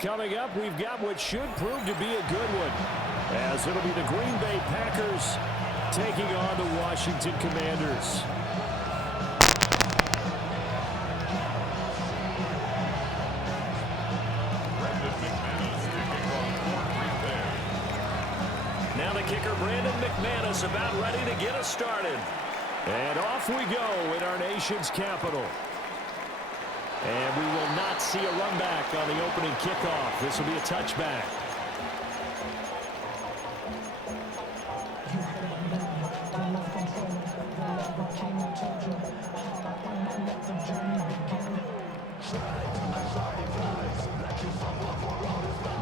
Coming up, we've got what should prove to be a good one, as it'll be the Green Bay Packers taking on the Washington Commanders. Now the kicker, Brandon McManus, about ready to get us started. And off we go in our nation's capital. And we will not see a run back on the opening kickoff. This will be a touchback.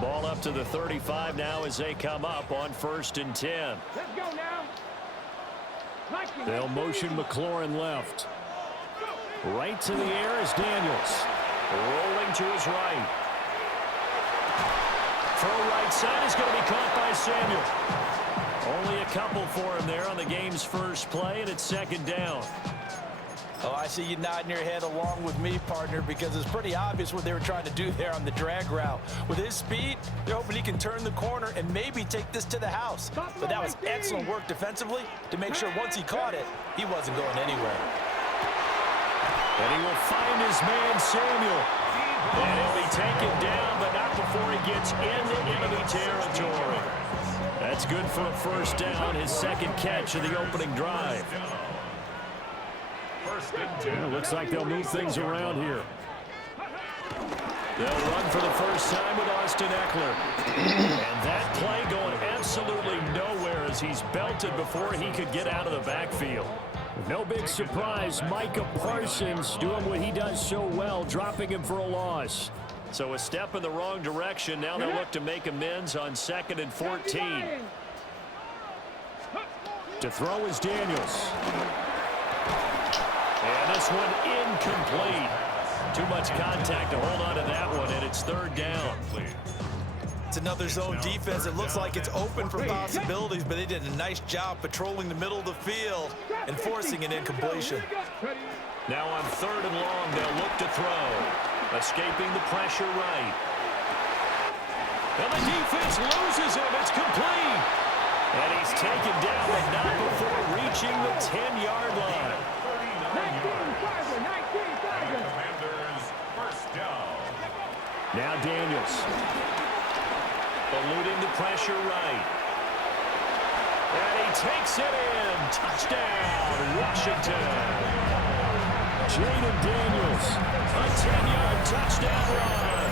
Ball up to the 35 now as they come up on 1st and 10. Let's go now. They'll motion McLaurin left. Right to the air is Daniels. Rolling to his right. Throw right side is going to be caught by Samuel. Only a couple for him there on the game's first play, and it's 2nd down. Oh, I see you nodding your head along with me, partner, because it's pretty obvious what they were trying to do there on the drag route. With his speed, they're hoping he can turn the corner and maybe take this to the house. But that was excellent work defensively to make sure once he caught it, he wasn't going anywhere. And he will find his man, Samuel. And he'll be taken down, but not before he gets into enemy territory. That's good for a 1st down, his 2nd catch of the opening drive. Well, looks like they'll move things around here. They'll run for the first time with Austin Eckler. And that play going absolutely nowhere as he's belted before he could get out of the backfield. No big surprise, Micah Parsons doing what he does so well, dropping him for a loss. So a step in the wrong direction. Now they'll look to make amends on 2nd and 14. To throw is Daniels. And this one incomplete. Too much contact to hold on to that one, and it's 3rd down. It's another zone defense. It looks like it's open for possibilities, but they did a nice job patrolling the middle of the field and forcing an incompletion. Now on 3rd and long, they'll look to throw. Escaping the pressure right. And the defense loses him. It's complete. And he's taken down, but not before reaching the 10-yard line. 19-5. Commanders, 1st down. Now Daniels. Eluding the pressure right. And he takes it in. Touchdown, Washington. Jaden Daniels, a 10-yard touchdown run.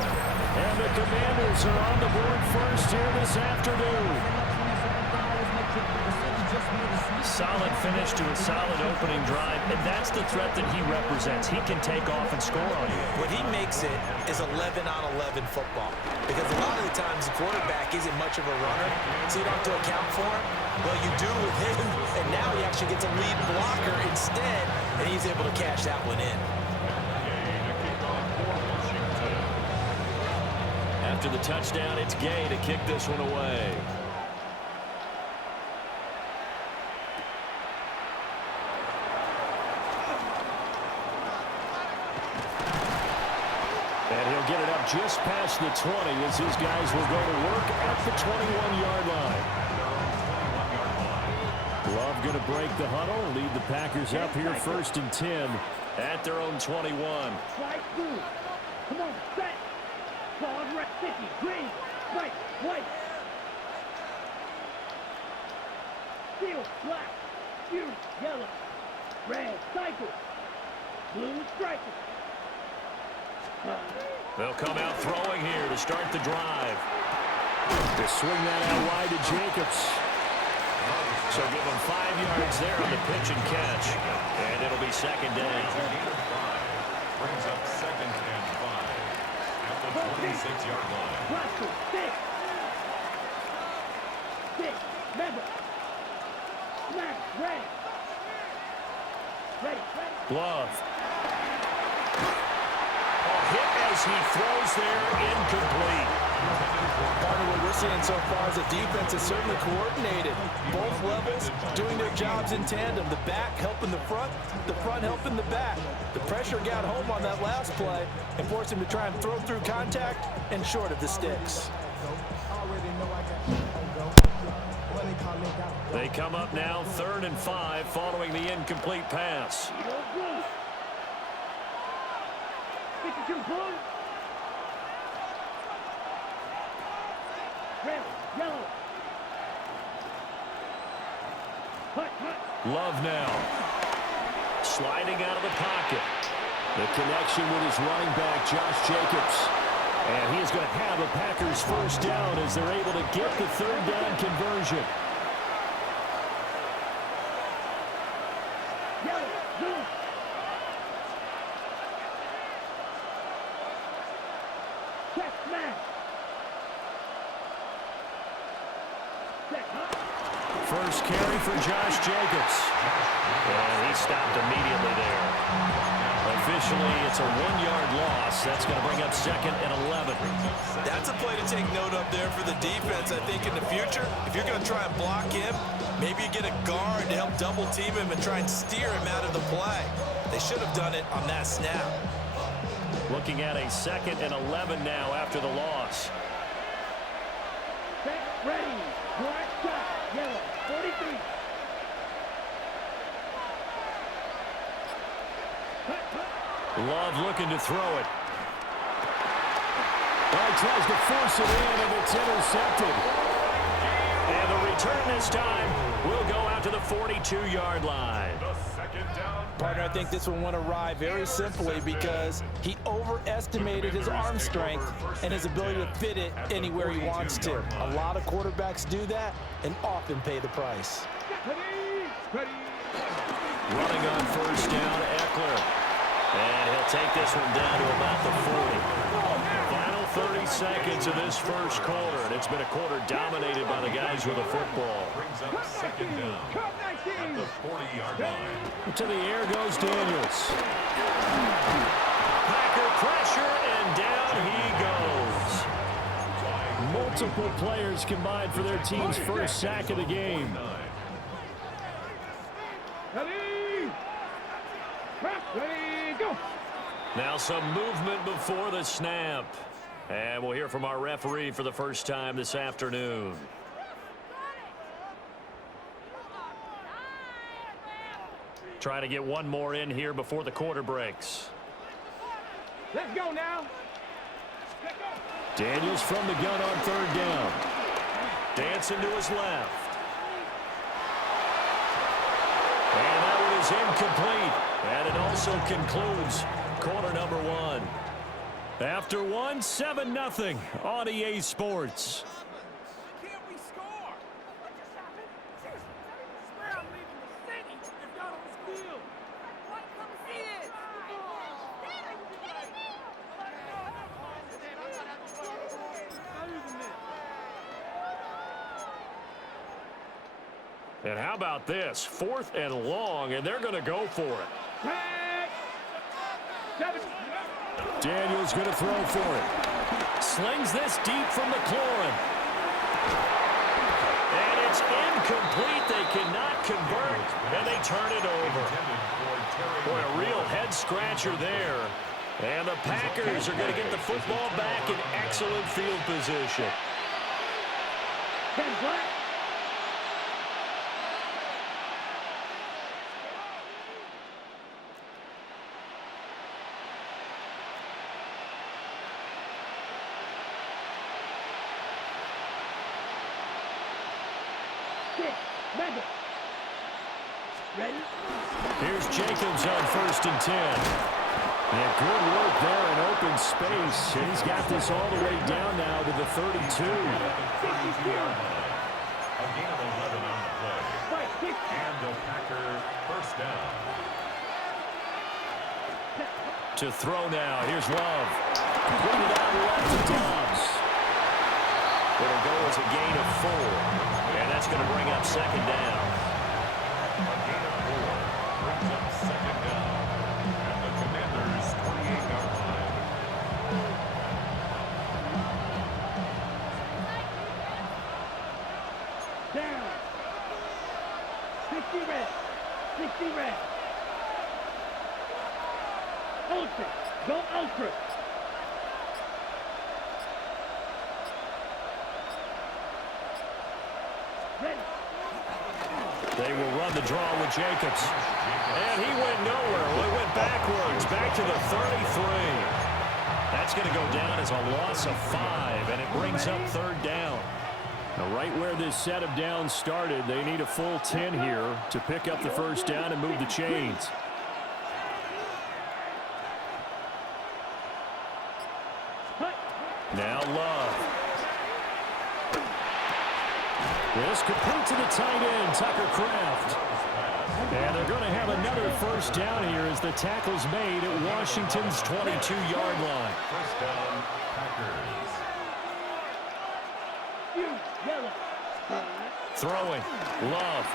And the Commanders are on the board first here this afternoon. Solid finish to a solid opening drive, and that's the threat that he represents. He can take off and score on you. What he makes it is 11-on-11 football, because a lot of the times the quarterback isn't much of a runner, so you don't have to account for him. Well, you do with him, and now he actually gets a lead blocker instead, and he's able to cash that one in. After the touchdown, it's Gay to kick this one away. And he'll get it up just past the 20 as his guys will go to work at the 21-yard line. Love going to break the huddle, lead the Packers up here 1st and 10 at their own 21. Slide through. Come on, set. Ball red, sticky, green, white, white. Steel, black, blue, yellow, red, cycle, blue, striker. They'll come out throwing here to start the drive. They swing that out wide to Jacobs. So give them 5 yards there on the pitch and catch. And it'll be 2nd down. Brings up 2nd and 5 at the 26-yard line. Six. Six. Member. Smack. Ready. Ready. Love. Hit as he throws there, incomplete. Partner, what we're seeing so far is the defense is certainly coordinated. Both levels doing their jobs in tandem. The back helping the front helping the back. The pressure got home on that last play and forced him to try and throw through contact and short of the sticks. They come up now 3rd and 5 following the incomplete pass. 52 blue. Red, yellow. Hut. Love now. Sliding out of the pocket. The connection with his running back, Josh Jacobs. And he's going to have a Packers first down as they're able to get the 3rd down conversion. Yellow, blue. Check, smash. Check, hut. First carry for Josh Jacobs. And he stopped immediately there. Officially, it's a 1-yard loss. That's going to bring up 2nd and 11. That's a play to take note of there for the defense. I think in the future, if you're going to try and block him, maybe you get a guard to help double team him and try and steer him out of the play. They should have done it on that snap. Looking at a 2nd and 11 now after the loss. Set, ready. Black shot. Yellow, 43. Love looking to throw it. He tries to force it in, and it's intercepted. And the return this time will go out to the 42-yard line. Partner, I think this one went awry very simply because he overestimated his arm strength and his ability to fit it anywhere he wants to. A lot of quarterbacks do that and often pay the price. Running on first down, Eckler. And he'll take this one down to about the 40. Final 30 seconds of this first quarter, and it's been a quarter dominated by the guys with the football. Brings up 2nd down at the 40-yard line. To the air goes Daniels. Packer pressure, and down he goes. Multiple players combined for their team's first sack of the game. Ready, go. Now some movement before the snap. And we'll hear from our referee for the first time this afternoon. Trying to get one more in here before the quarter breaks. Let's go now. Let's go. Daniels from the gun on 3rd down. Dancing to his left. And that one is incomplete. And it also concludes quarter number 1. After 1, 7-0 on EA Sports. Can't we score? What just happened? Seriously, I swear I'm leaving the city if y'all don't steal. What? Come see it. And how about this? 4th and long, and they're going to go for it. Daniels going to throw for it. Slings this deep from McLaurin. And it's incomplete. They cannot convert, and they turn it over. Boy, a real head-scratcher there. And the Packers are going to get the football back in excellent field position. Here's Jacobs on 1st and 10. And good work there in open space. And he's got this all the way down now to the 32. A gain of 11 on the play. And the Packer first down. To throw now. Here's Love. Completed out left to Dobbs. It'll go as a gain of 4. And that's going to bring up 2nd down. A gain of 4 brings up 2nd down at the Commanders' 28-yard line. 60 red. 60 red. Ultra. Go ultra. Ready. They will run the draw with Jacobs. And he went nowhere. Well, he went backwards, back to the 33. That's going to go down as a loss of 5, and it brings up third down. Now, right where this set of downs started, they need a full 10 here to pick up the first down and move the chains. Now Love. This complete to the tight end, Tucker Kraft. And they're going to have another first down here as the tackle's made at Washington's 22-yard line. First down, Packers. Throwing. Love.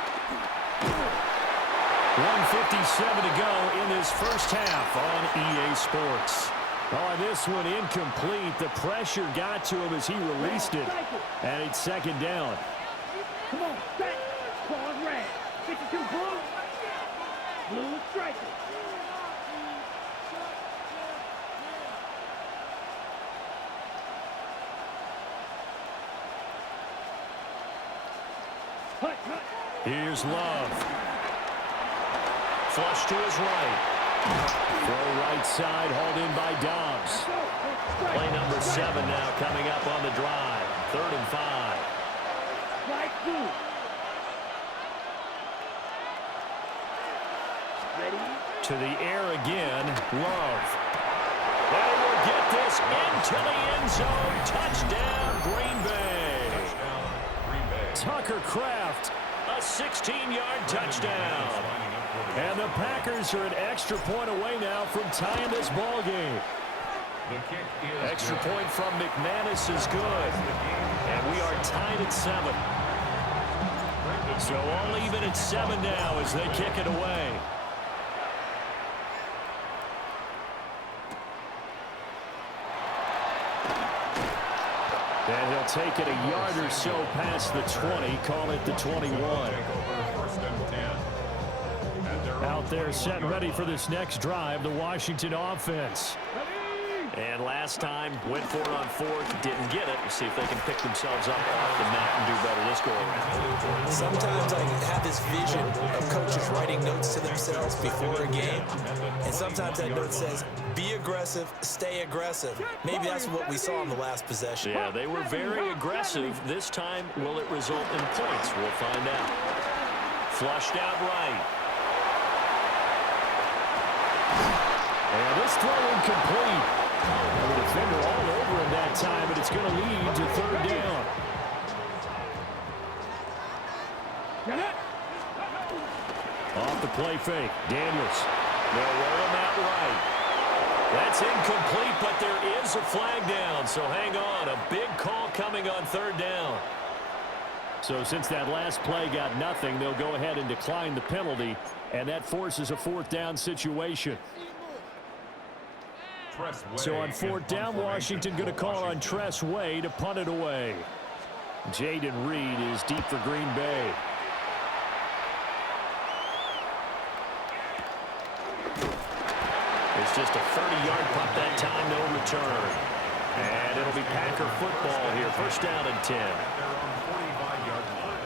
1:57 to go in this first half on EA Sports. Oh, this one incomplete. The pressure got to him as he released it. And it's second down. Come on, set. Claws red. 52 blue. Blue striker. Here's Love. Flush to his right. Throw right side, hauled in by Dobbs. Play number 7 now coming up on the drive. 3rd and 5. Right blue. Ready? To the air again, Love. And he will get this into the end zone. Touchdown, Green Bay. Touchdown, Green Bay. Tucker Kraft, a 16-yard touchdown. And the Packers are an extra point away now from tying this ball game. The kick is Extra good. point from McManus is good. And we are tied at 7. So all even at 7 now as they kick it away. And he'll take it a yard or so past the 20, call it the 21. First and 10. And they're Out there set and ready for this next drive, the Washington offense. And last time, went for it on 4th, didn't get it. We'll see if they can pick themselves up off the mat and do better this go around. Sometimes I have this vision of coaches writing notes to themselves before a game, and sometimes that note says, be aggressive, stay aggressive. Maybe that's what we saw in the last possession. Yeah, they were very aggressive. This time, will it result in points? We'll find out. Flushed out right. And this throw incomplete. The defender all over him that time, but it's going to lead to 3rd down. Off the play fake, Daniels. They'll roll him out right. That's incomplete, but there is a flag down, so hang on. A big call coming on 3rd down. So since that last play got nothing, they'll go ahead and decline the penalty, and that forces a 4th down situation. So on 4th down, Washington going to call on Tress Way to punt it away. Jaden Reed is deep for Green Bay. It's just a 30-yard punt that time, no return. And it'll be Packer football here, first down and 10. they're on 45-yard line.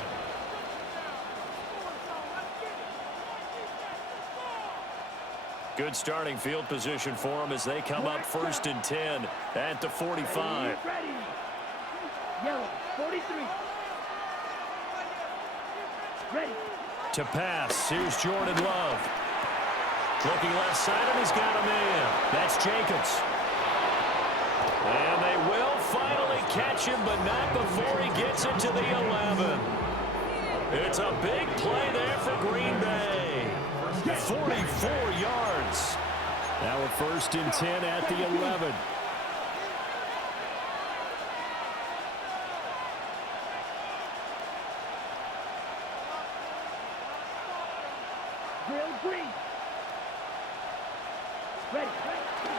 Good starting field position for them as they come up 1st and 10 at the 45. Ready. Yellow. 43. Ready. To pass, here's Jordan Love. Looking left side, and he's got a man. That's Jacobs. And they will finally catch him, but not before he gets it to the 11. It's a big play there for Green Bay. 44 yards. Now a 1st and 10 at the 11. Drill green. Ready.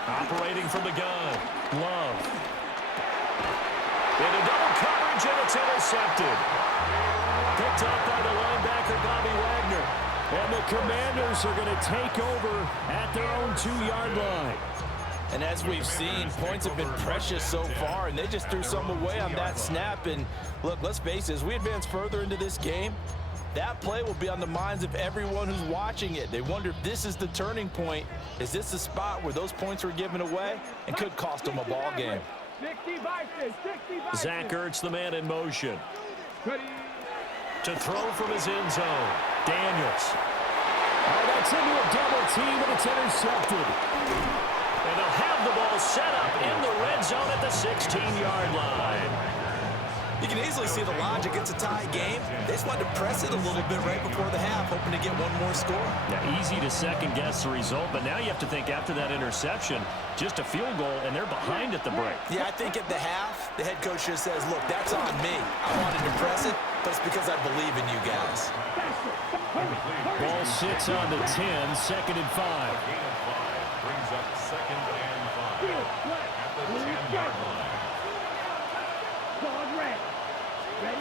Operating from the gun. Love. Into double coverage, and it's intercepted. Picked up by the linebacker, Bobby Wagner. And the Commanders are going to take over at their own 2-yard line. And as we've seen, points have been precious so far, and they just threw some away on that snap. And look, let's face it, as we advance further into this game, that play will be on the minds of everyone who's watching it. They wonder if this is the turning point. Is this the spot where those points were given away and could cost them a ball game? 60 Vikings, 60 Vikings. Zach Ertz, the man in motion. To throw from his end zone. Daniels. Oh, that's into a double team, and it's intercepted. And they'll have the ball set up in the red zone at the 16-yard line. You can easily see the logic. It's a tie game. They just wanted to press it a little bit right before the half, hoping to get one more score. Yeah, easy to second-guess the result, but now you have to think after that interception, just a field goal, and they're behind at the break. Yeah, I think at the half, the head coach just says, look, that's on me. I wanted to press it, but it's because I believe in you guys. Ball sits on the 10, 2nd and 5. Gain of 5 brings up 2nd and 5 at the 10-yard line. Ball red. Ready?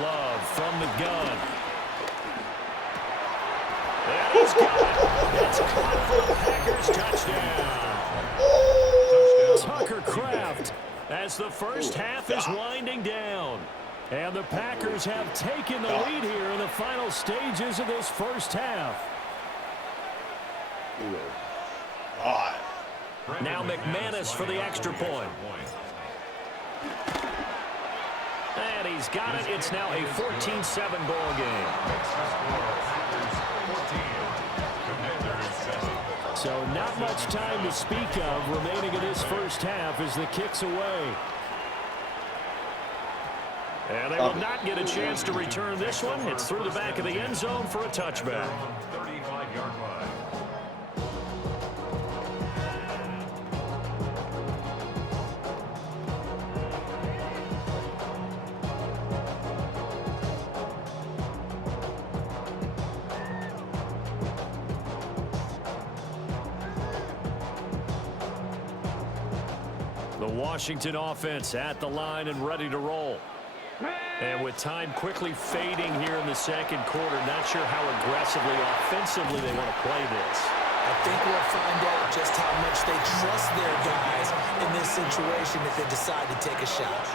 Love from the gun. And he's got it. It's caught for the Packers. Touchdown. Tucker Kraft as the first half is winding down. And the Packers have taken the lead here in the final stages of this first half. Now McManus for the extra point. And he's got it. It's now a 14-7 ball game. So not much time to speak of remaining in this first half as the kick's away. And they will not get a chance to return this one. It's through the back of the end zone for a touchback. 35-yard line. The Washington offense at the line and ready to roll. And with time quickly fading here in the second quarter, not sure how aggressively, offensively they want to play this. I think we'll find out just how much they trust their guys in this situation if they decide to take a shot.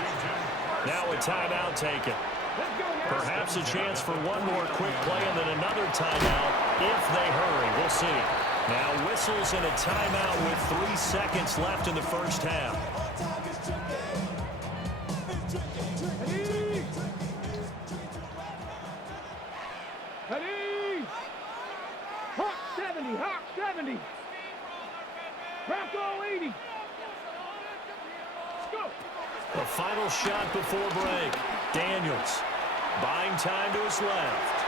Now a timeout taken. Perhaps a chance for one more quick play and then another timeout if they hurry. We'll see. Now whistles and a timeout with 3 seconds left in the first half. Ready? Hawk 70, Hawk 70. Bronco 80. Go. The final shot before break. Daniels buying time to his left.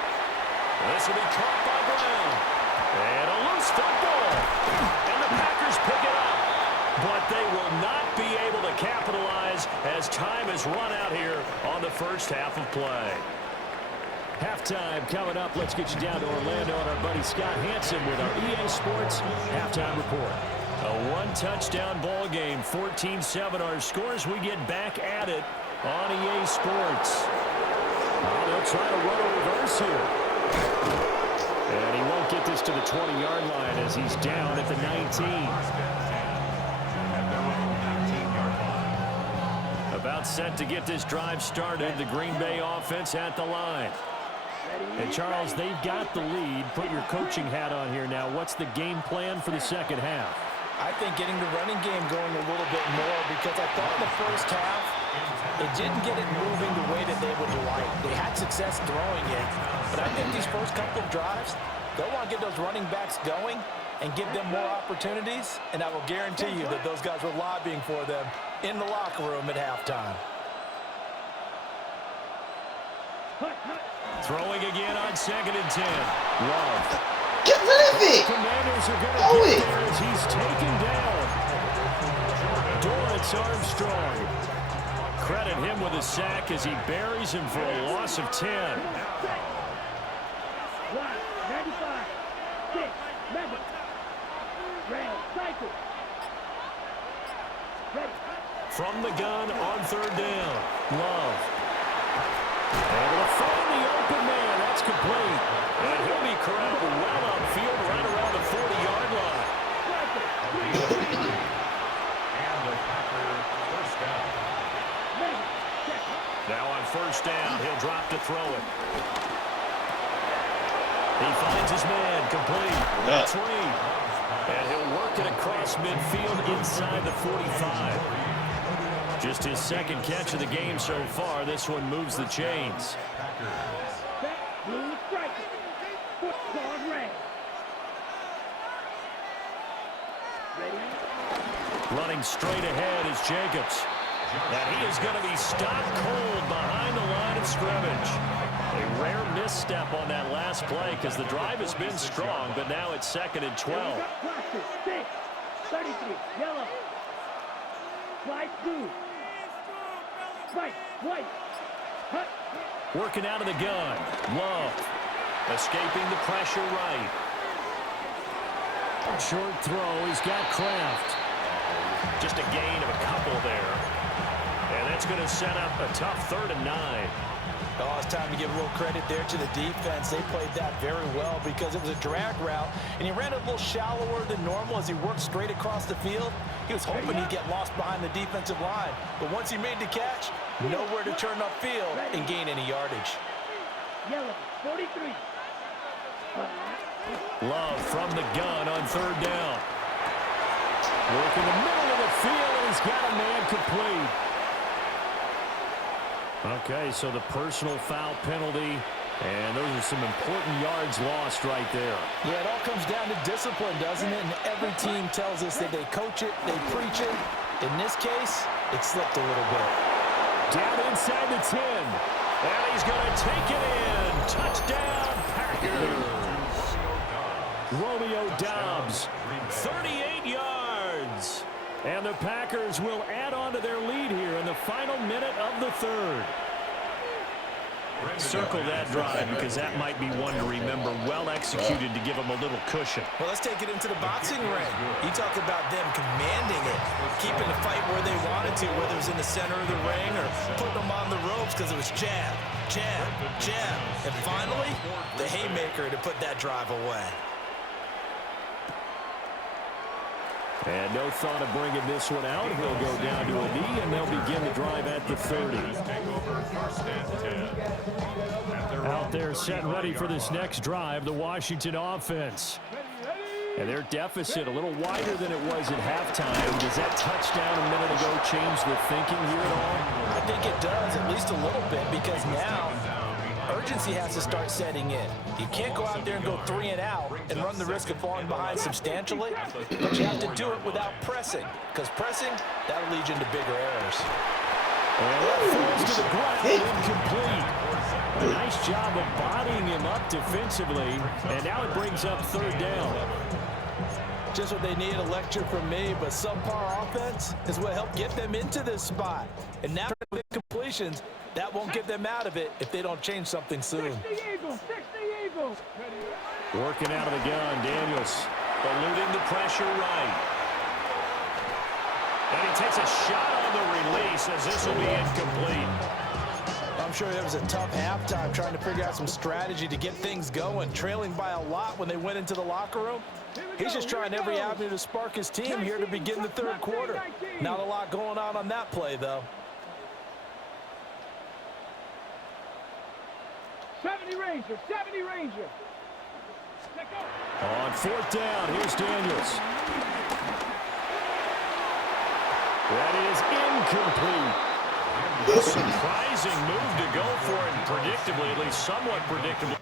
This will be caught by Brown. And a loose football. And the Packers pick it up. But they will not be able to capitalize as time has run out here on the first half of play. Halftime coming up. Let's get you down to Orlando and our buddy Scott Hansen with our EA Sports Halftime Report. A one-touchdown ball game, 14-7 our scores. We get back at it on EA Sports. Well, they'll try to run a reverse here. And he won't get this to the 20-yard line as he's down at the 19. About set to get this drive started. The Green Bay offense at the line. And, Charles, they've got the lead. Put your coaching hat on here now. What's the game plan for the second half? I think getting the running game going a little bit more because I thought in the first half they didn't get it moving the way that they would like. They had success throwing it, but I think these first couple of drives, they'll want to get those running backs going and give them more opportunities, and I will guarantee you that those guys were lobbying for them in the locker room at halftime. Throwing again on 2nd and 10. Love. Get rid of it! Commanders are going to Throw get it! there as he's taken down. Dorrance Armstrong. Credit him with a sack as he buries him for a loss of 10. 1, 95, 6, Madden. Red, cycle. Ready. From the gun on 3rd down. Love. Able to find the open man. That's complete. incomplete. And he'll be corralled well upfield right around the 40-yard line. And the Packer first down. Now on first down, he'll drop to throw it. He finds his man, complete. That's Reed. And he'll work it across midfield inside the 45. Just his second catch of the game so far. This one moves the chains. Running straight ahead is Jacobs. And he is going to be stopped cold behind the line of scrimmage. A rare misstep on that last play because the drive has been strong, but now it's 2nd and 12. 33, yellow. Slide through. Right, white. Cut. Working out of the gun. Love. Escaping the pressure right. Short throw. He's got Kraft. Just a gain of a couple there. And that's going to set up a tough 3rd and 9. Oh, it's time to give a little credit there to the defense. They played that very well because it was a drag route, and he ran it a little shallower than normal as he worked straight across the field. He was hoping he'd get lost behind the defensive line, but once he made the catch, nowhere to turn upfield and gain any yardage. Yellow, 43. Love from the gun on 3rd down. Working the middle of the field, and he's got a man complete. Okay, so the personal foul penalty, and those are some important yards lost right there. Yeah, it all comes down to discipline, doesn't it? And every team tells us that they coach it, they preach it. In this case, it slipped a little bit. Down inside the 10. And he's going to take it in. Touchdown, Packers. Romeo Doubs, 38 yards. And the Packers will add on to their lead here in the final minute of the 3rd. Circle that drive because that might be one to remember. Well executed to give them a little cushion. Well, let's take it into the boxing ring. You talk about them commanding it, keeping the fight where they wanted to, whether it was in the center of the ring or putting them on the ropes because it was jab, jab, jab. And finally, the haymaker to put that drive away. And no thought of bringing this one out. He'll go down to a knee, and they'll begin the drive at the 30. Out there set and ready for this next drive, the Washington offense. And their deficit a little wider than it was at halftime. Does that touchdown a minute ago change the thinking here at all? I think it does, at least a little bit, because now urgency has to start setting in. You can't go out there and go 3 and out and run the risk of falling behind substantially, but you have to do it without pressing, because pressing, that'll lead you into bigger errors. And that falls to the ground, incomplete. A nice job of bodying him up defensively, and now it brings up 3rd down. Just what they need, a lecture from me, but subpar offense is what helped get them into this spot. And now with completions, that won't get them out of it if they don't change something soon. Working out of the gun, Daniels eluding the pressure right. And he takes a shot on the release as this will be incomplete. I'm sure it was a tough halftime trying to figure out some strategy to get things going, trailing by a lot when they went into the locker room. He's just trying every avenue to spark his team here to begin the 3rd quarter. Not a lot going on that play, though. 70 Ranger, 70 Ranger. On 4th down, here's Daniels. That is incomplete. A surprising move to go for it, predictably, at least somewhat predictably.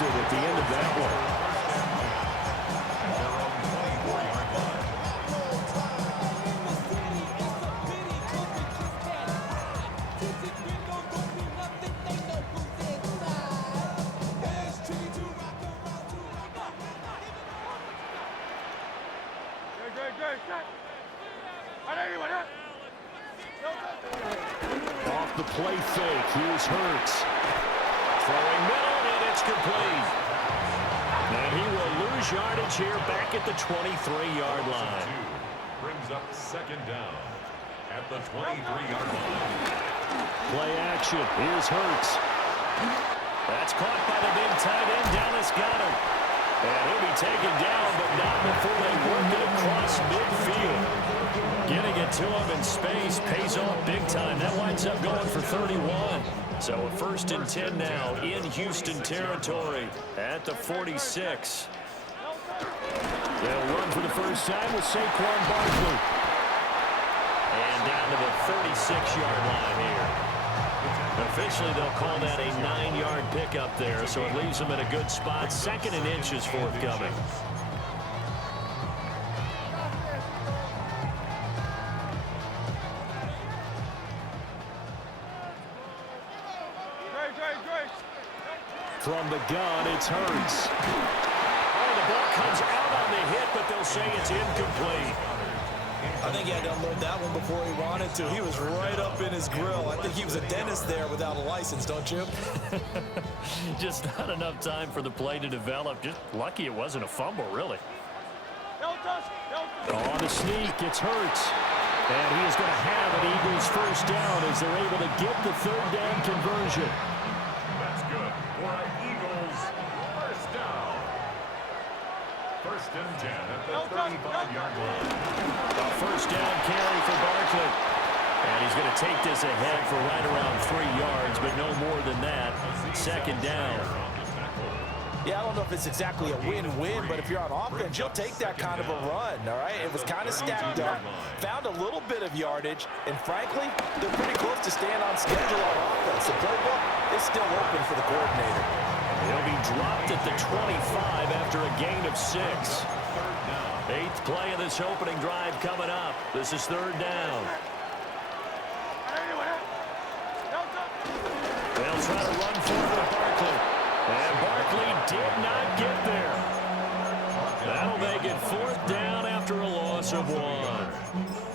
attempted at the end of that one. Off the play fake, here's Hurts. Throwing middle, and it's complete. And he will lose yardage here back at the 23-yard line. Brings up second down at the 23-yard line. Play action, here's Hurts. That's caught by the big tight end, Dallas Goedert. And he'll be taken down, but not before they work it across midfield. Getting it to him in space pays off big time. That winds up going for 31. So a 1st and 10 now in Houston territory at the 46. They'll run for the first time with Saquon Barkley. And down to the 36-yard line here. Officially, they'll call that a 9-yard pickup there, so it leaves them in a good spot. 2nd and inches forthcoming. From the gun, it's Hurts. Oh, the ball comes out on the hit, but they'll say it's incomplete. I think he had to unload that one before he wanted to. He was right up in his grill. I think he was a dentist there without a license, don't you? Just not enough time for the play to develop. Just lucky it wasn't a fumble, really. On the sneak, it's Hurts. And he is going to have an Eagles first down as they're able to get the 3rd down conversion. That's good for an Eagles first down. 1st and 10 at the 35-yard line. A first down carry for Barkley. And he's going to take this ahead for right around 3 yards, but no more than that. 2nd down. Yeah, I don't know if it's exactly a win-win, but if you're on offense, you'll take that kind of a run, all right? It was kind of stacked up, found a little bit of yardage, and frankly, they're pretty close to staying on schedule on offense. The playbook is still open for the coordinator. He'll be dropped at the 25 after a gain of 6. 8th play of this opening drive coming up. This is 3rd down. They'll try to run forward with Barkley. And Barkley did not get there. That'll make it 4th down after a loss of 1.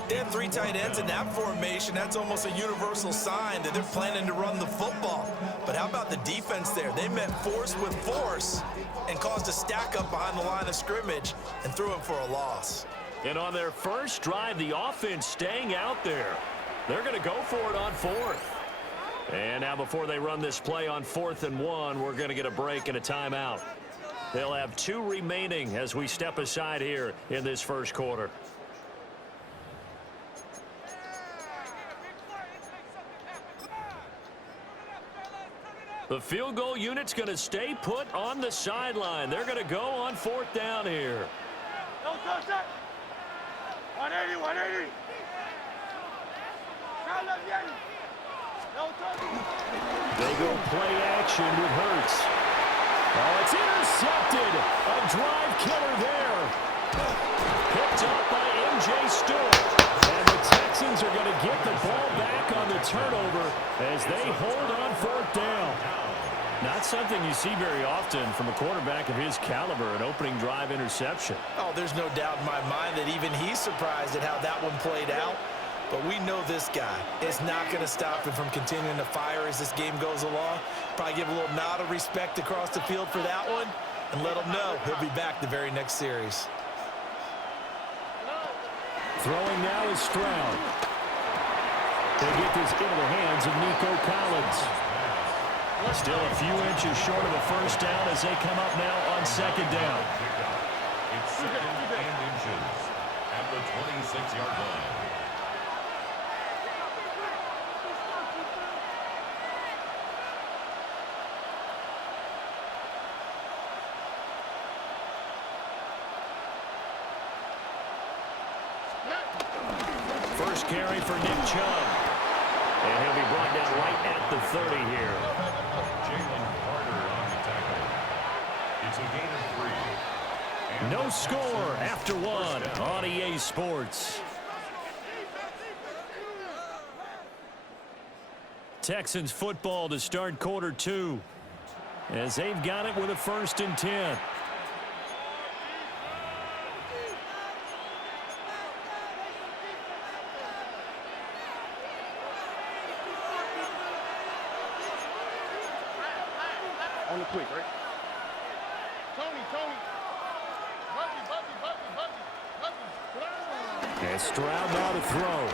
They have 3 tight ends in that formation. That's almost a universal sign that they're planning to run the football. But how about the defense there? They met force with force and caused a stack up behind the line of scrimmage and threw him for a loss. And on their first drive, the offense staying out there. They're going to go for it on 4th. And now before they run this play on 4th and 1, we're going to get a break and a timeout. They'll have 2 remaining as we step aside here in this first quarter. The field goal unit's going to stay put on the sideline. They're going to go on 4th down here. 180, 180. They go play action with Hurts. Oh, it's intercepted. A drive killer there. Picked up by M.J. Stewart. And the Texans are going to get the ball back on the turnover as they hold on 4th down. Not something you see very often from a quarterback of his caliber, an opening drive interception. Oh, there's no doubt in my mind that even he's surprised at how that one played out. But we know this guy is not going to stop him from continuing to fire as this game goes along. Probably give a little nod of respect across the field for that one and let him know he'll be back the very next series. Throwing now is Stroud. They get this into the hands of Nico Collins. Still a few inches short of a first down as they come up now on 2nd down. It's 2nd and inches at the 26-yard line. First carry for Nick Chubb. And he'll be brought down right at the 30 here. Jalen Carter on the tackle. It's a gain of 3. No score after one on EA Sports. Texans football to start quarter 2 as they've got it with a 1st and 10. On the quick, right? Tony. Buggy. And Stroud now to throw.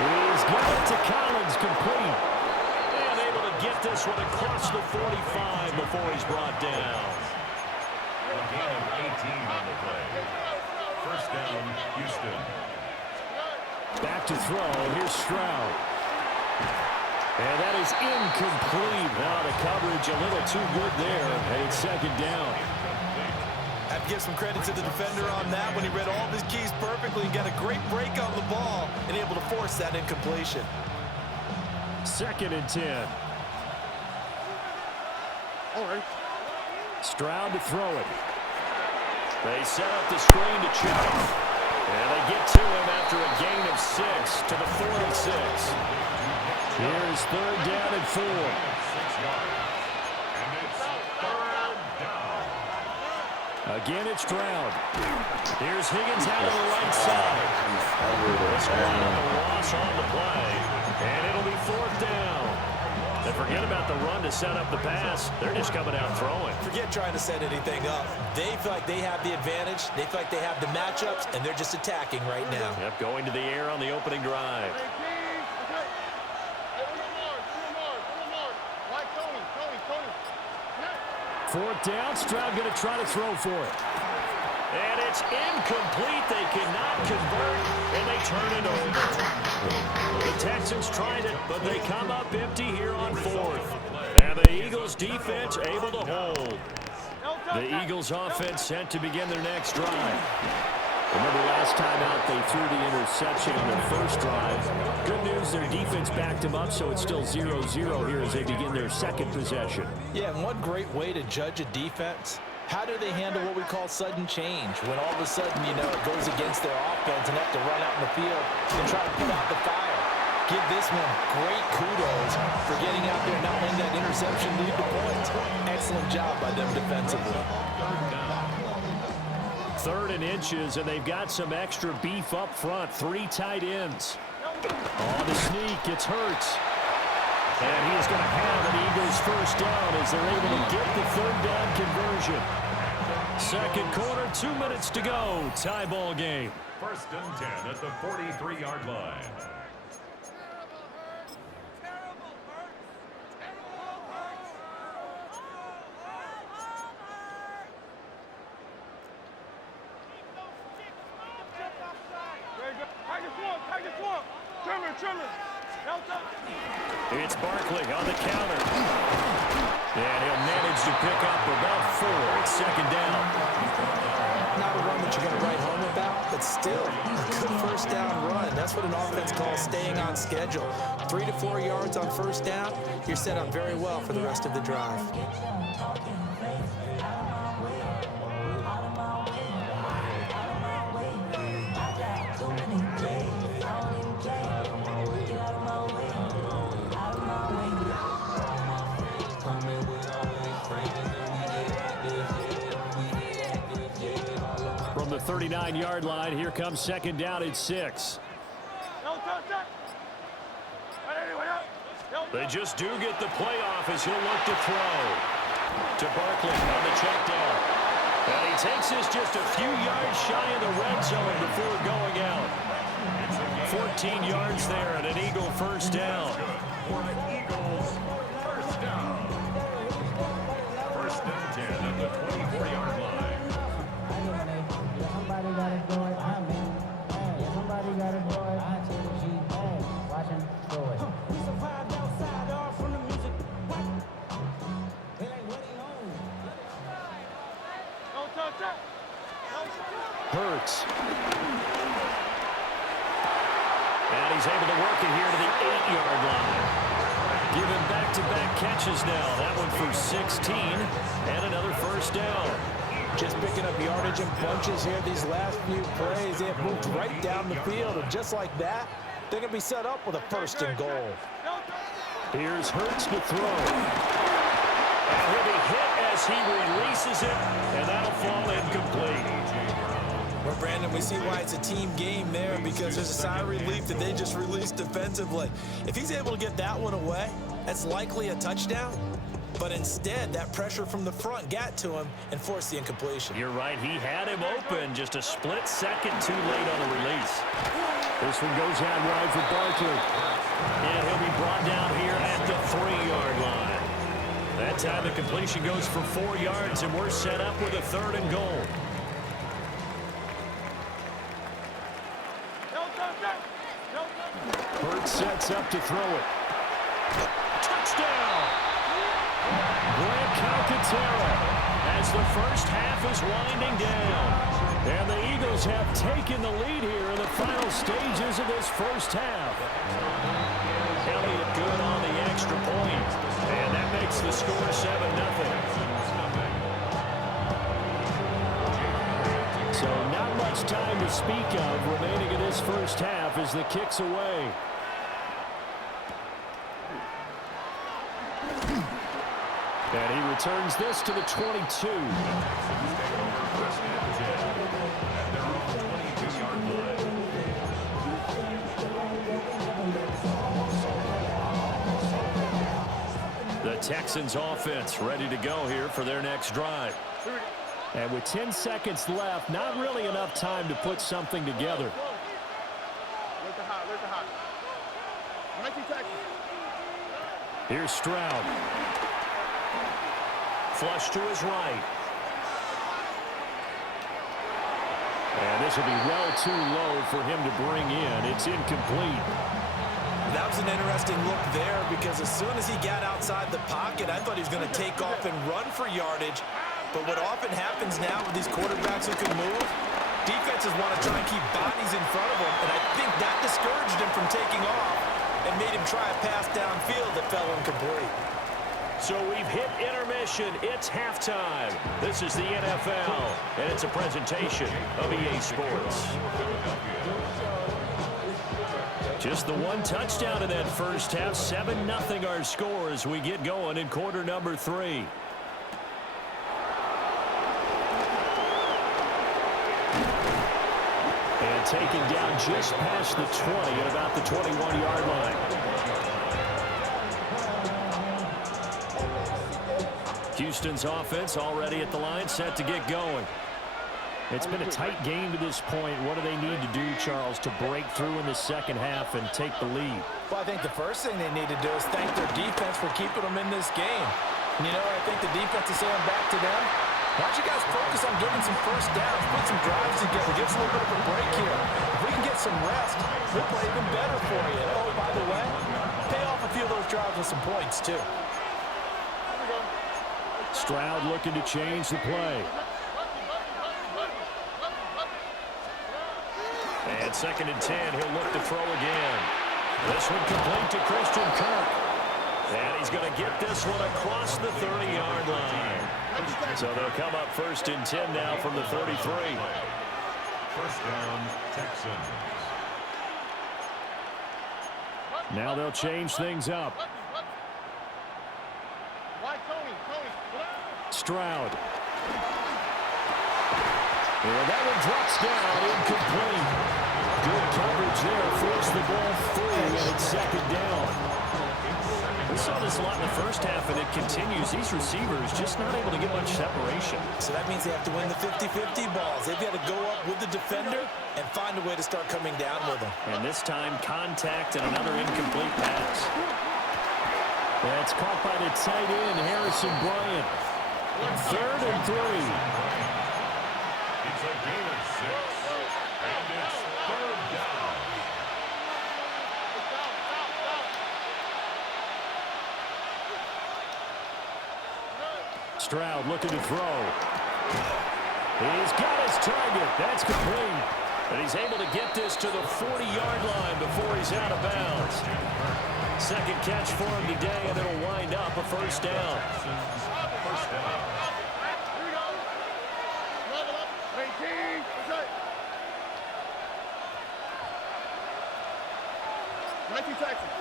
He's got it to Collins, complete. And able to get this one across the 45 before he's brought down. A gain of 18 on the play. 1st down, Houston. Back to throw. Here's Stroud. And that is incomplete. Wow, the coverage a little too good there. And it's 2nd down. I have to give some credit to the defender on that when he read all of his keys perfectly and got a great break on the ball and able to force that incompletion. 2nd and 10. All right. Stroud to throw it. They set up the screen to Chubb. And they get to him after a gain of 6 to the 46. Here's 3rd down and 4. 6 yards. And it's 3rd down. Again, it's Stroud. Here's Higgins out to the right side. This one a loss on the play. And it'll be 4th down. And forget about the run to set up the pass. They're just coming out throwing. Forget trying to set anything up. They feel like they have the advantage. They feel like they have the matchups, and they're just attacking right now. Yep, going to the air on the opening drive. Fourth down, Stroud going to try to throw for it. And it's incomplete. They cannot convert, and they turn it over. The Texans tried it, but they come up empty here on 4th. And the Eagles defense able to hold. The Eagles offense set to begin their next drive. Remember last time out they threw the interception on their first drive. Good news, their defense backed them up, so it's still 0-0 here as they begin their 2nd possession. Yeah, and one great way to judge a defense, how do they handle what we call sudden change? When all of a sudden, you know, it goes against their offense and have to run out in the field and try to put out the fire. Give this one great kudos for getting out there and not letting that interception lead to points. Excellent job by them defensively. 3rd and inches, and they've got some extra beef up front. 3 tight ends. On the sneak, it's Hurts. And he is going to have an Eagles 1st down as they're able to get the 3rd down conversion. 2nd quarter, 2 minutes to go. Tie ball game. 1st and 10 at the 43-yard line. It's Barkley on the counter. And he'll manage to pick up about 4. It's 2nd down. Not a run that you're going to write home about, but still a good 1st down run. That's what an offense calls staying on schedule. 3 to 4 yards on 1st down, you're set up very well for the rest of the drive. From the 39-yard line, here comes 2nd down at 6. They just do get the playoff as he'll look to throw. To Barkley on the check down. And he takes this just a few yards shy of the red zone before going out. 14 yards there and an Eagle 1st down. For an Eagles 1st down. 1st and 10 at the 24-yard line. Somebody got it going, I'm in. Hey, somebody got it going, I tell the G, hey, watch him throw it. We survived outside, all from the music. What? They like, what he on? Don't touch that. Hurts. And he's able to work it here to the 8-yard line. Given back-to-back catches now. That one for 16 and another first down. Just picking up yardage in bunches here these last few plays. They have moved right down the field, and just like that, they're going to be set up with a first and goal. Here's Hurts to throw. And he'll be hit as he releases it, and that'll fall incomplete. Well, Brandon, we see why it's a team game there, because there's a sigh of relief that they just released defensively. If he's able to get that one away, that's likely a touchdown. But instead, that pressure from the front got to him and forced the incompletion. You're right. He had him open just a split second too late on the release. This one goes out wide for Barkley. And he'll be brought down here at the 3-yard line. That time the completion goes for 4 yards, and we're set up with a 3rd and goal. Hurts sets up to throw it. Touchdown! Grant Calcaterra as the first half is winding down. And the Eagles have taken the lead here in the final stages of this first half. Elliott good on the extra point. And that makes the score 7-0. So not much time to speak of remaining in this first half as the kick's away. And he returns this to the 22. The Texans offense ready to go here for their next drive. And with 10 seconds left, not really enough time to put something together. Here's Stroud. Flush to his right. And this will be well too low for him to bring in. It's incomplete. That was an interesting look there, because as soon as he got outside the pocket, I thought he was going to take off and run for yardage. But what often happens now with these quarterbacks who can move, defenses want to try and keep bodies in front of them, and I think that discouraged him from taking off and made him try a pass downfield that fell incomplete. So we've hit intermission. It's halftime. This is the NFL, and it's a presentation of EA Sports. Just the one touchdown in that first half. 7-0 our score as we get going in quarter number 3. And taken down just past the 20 at about the 21-yard line. Houston's offense already at the line, set to get going. It's been a tight game to this point. What do they need to do, Charles, to break through in the second half and take the lead? Well, I think the first thing they need to do is thank their defense for keeping them in this game. You know, I think the defense is saying back to them, why don't you guys focus on getting some first downs, put some drives together, give us a little bit of a break here. If we can get some rest, we'll play even better for you. And, oh, by the way, pay off a few of those drives with some points, too. Stroud looking to change the play. And 2nd and 10, he'll look to throw again. This one complete to Christian Kirk. And he's going to get this one across the 30-yard line. So they'll come up 1st and 10 now from the 33. First down, Texans. Now they'll change things up. Stroud. And that one drops down, incomplete. Good coverage there, forced the ball free, and it's 2nd down. We saw this a lot in the first half, and it continues. These receivers just not able to get much separation. So that means they have to win the 50-50 balls. They've got to go up with the defender and find a way to start coming down with them. And this time, contact and another incomplete pass. That's caught by the tight end, Harrison Bryant. 3rd and 3. It's a gain of 6, and it's 3rd down. Stroud looking to throw. He's got his target. That's complete. And he's able to get this to the 40-yard line before he's out of bounds. second catch for him today, and it'll wind up a first down. First down. Here we go. Level up. 18. That's it. 19 Texans.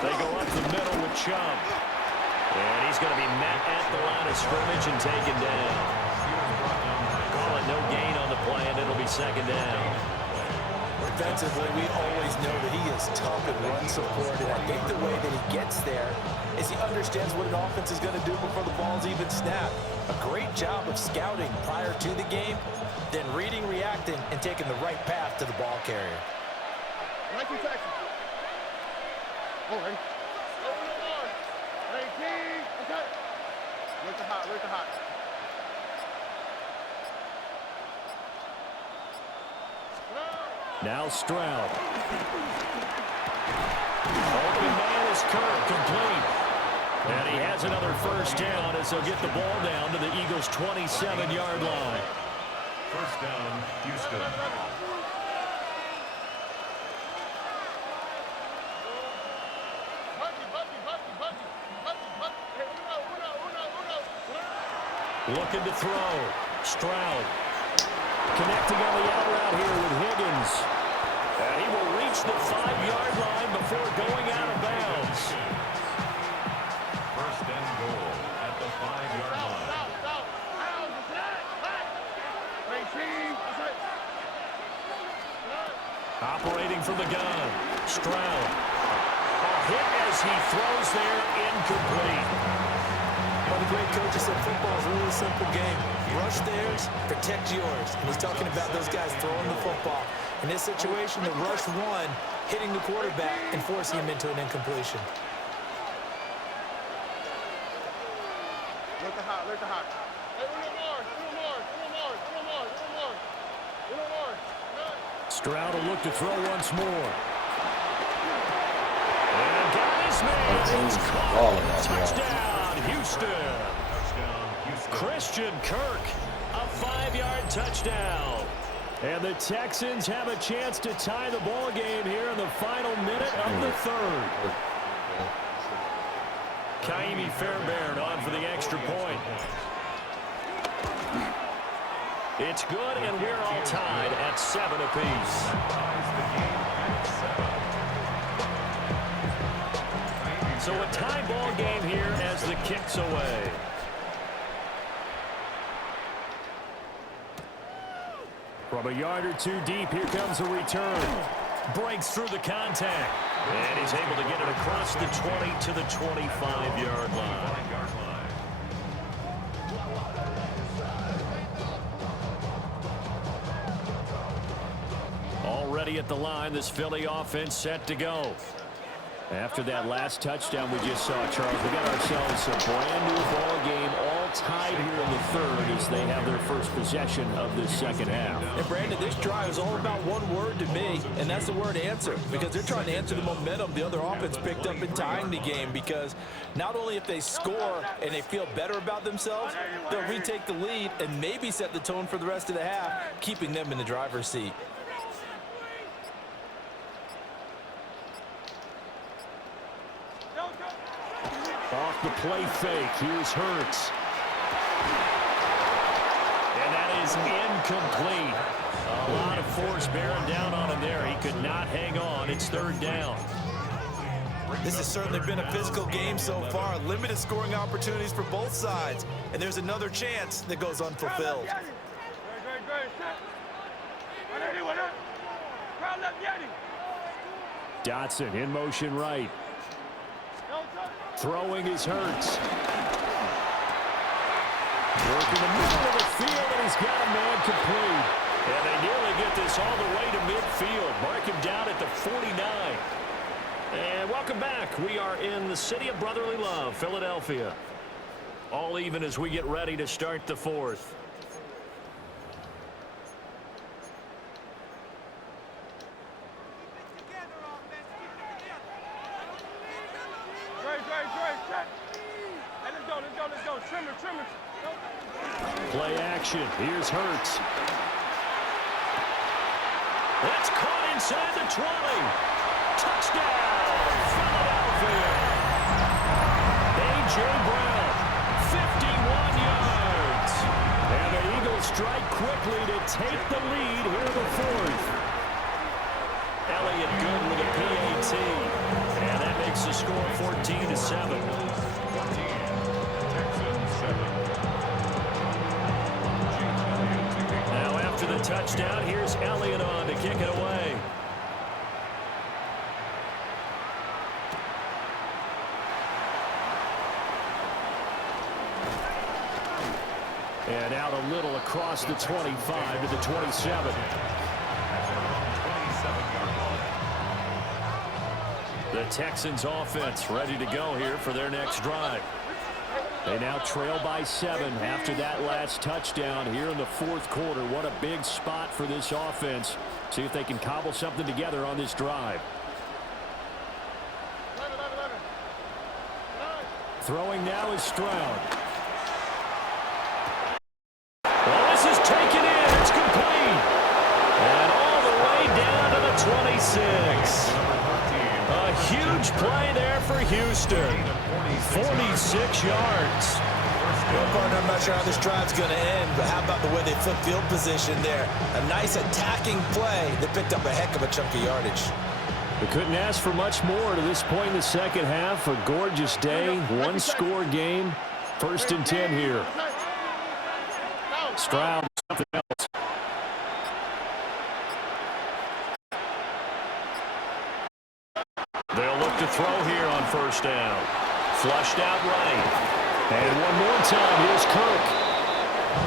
They go up the middle with Chubb. And he's going to be met at the line of scrimmage and taken down. Call it no gain on the play, and it'll be second down. Defensively, we always know that he is tough and run supported. I think the way that he gets there is he understands what an offense is going to do before the ball's even snapped. A great job of scouting prior to the game, then reading, reacting, and taking the right path to the ball carrier. 19 Texans. All right. 18. Okay. Look the hot. Look the hot. Now Stroud. Open man is Kirk, complete. And he has another first down as they'll get the ball down to the Eagles' 27-yard line. First down, Houston. Looking to throw. Stroud. Connecting on the out route here with Higgins. And he will reach the 5-yard line before going out of bounds. First and goal at the 5-yard line. Operating from the gun. Stroud. A hit as he throws there, incomplete. One of the great coaches said football is a really simple game. Rush theirs, protect yours. And he's talking about those guys throwing the football. In this situation, the rush one, hitting the quarterback and forcing him into an incompletion. Look the hot. Look the hot. Hey, a little more. A little more. A little more. A little more. A little more. A little more. Stroud will look to throw once more. And got his man. He's caught. Touchdown. Houston. Christian Kirk, a 5-yard touchdown. And the Texans have a chance to tie the ball game here in the final minute of the third. Kaimi Fairbairn on for the extra point. It's good, and we're all tied at 7 apiece. So a tie ball game here as the kick's away. From a yard or two deep, here comes a return. Breaks through the contact. And he's able to get it across the 20 to the 25-yard line. Already at the line, this Philly offense set to go. After that last touchdown we just saw, Charles, we got ourselves a brand new ball game, all tied here in the third as they have their first possession of this second half. And Brandon, this drive is all about one word to me, and that's the word answer, because they're trying to answer the momentum the other offense picked up in tying the game, because not only if they score and they feel better about themselves, they'll retake the lead and maybe set the tone for the rest of the half, keeping them in the driver's seat. Off the play fake, here's Hurts. And that is incomplete. A lot of force bearing down on him there. He could not hang on. It's third down. This has certainly been a physical game so far. Limited scoring opportunities for both sides. And there's another chance that goes unfulfilled. Dotson in motion right. Throwing his Hurts. Working the middle of the field, and he's got a man complete. And they nearly get this all the way to midfield. Mark him down at the 49. And welcome back. We are in the city of brotherly love, Philadelphia. All even as we get ready to start the fourth. Play action. Here's Hurts. That's caught inside the 20. Touchdown, Philadelphia. A.J. Brown, 51 yards. And the Eagles strike quickly to take the lead here in the fourth. Elliott good with a PAT. And that makes the score 14-7. Now after the touchdown, here's Elliott on to kick it away. And out a little across the 25 to the 27. The Texans offense ready to go here for their next drive. They now trail by 7 after that last touchdown here in the fourth quarter. What a big spot for this offense. See if they can cobble something together on this drive. Throwing now is Stroud. Well, this is taken in. It's complete. And all the way down to the 26. A huge play there for Houston. 46 yards. Well, partner, I'm not sure how this drive's going to end, but how about the way they flip field position there? A nice attacking play that picked up a heck of a chunk of yardage. They couldn't ask for much more to this point in the second half. A gorgeous day, one-score game. 1st and 10 here. Stroud, something else. They'll look to throw here on 1st down. Flushed out right. And one more time, here's Kirk.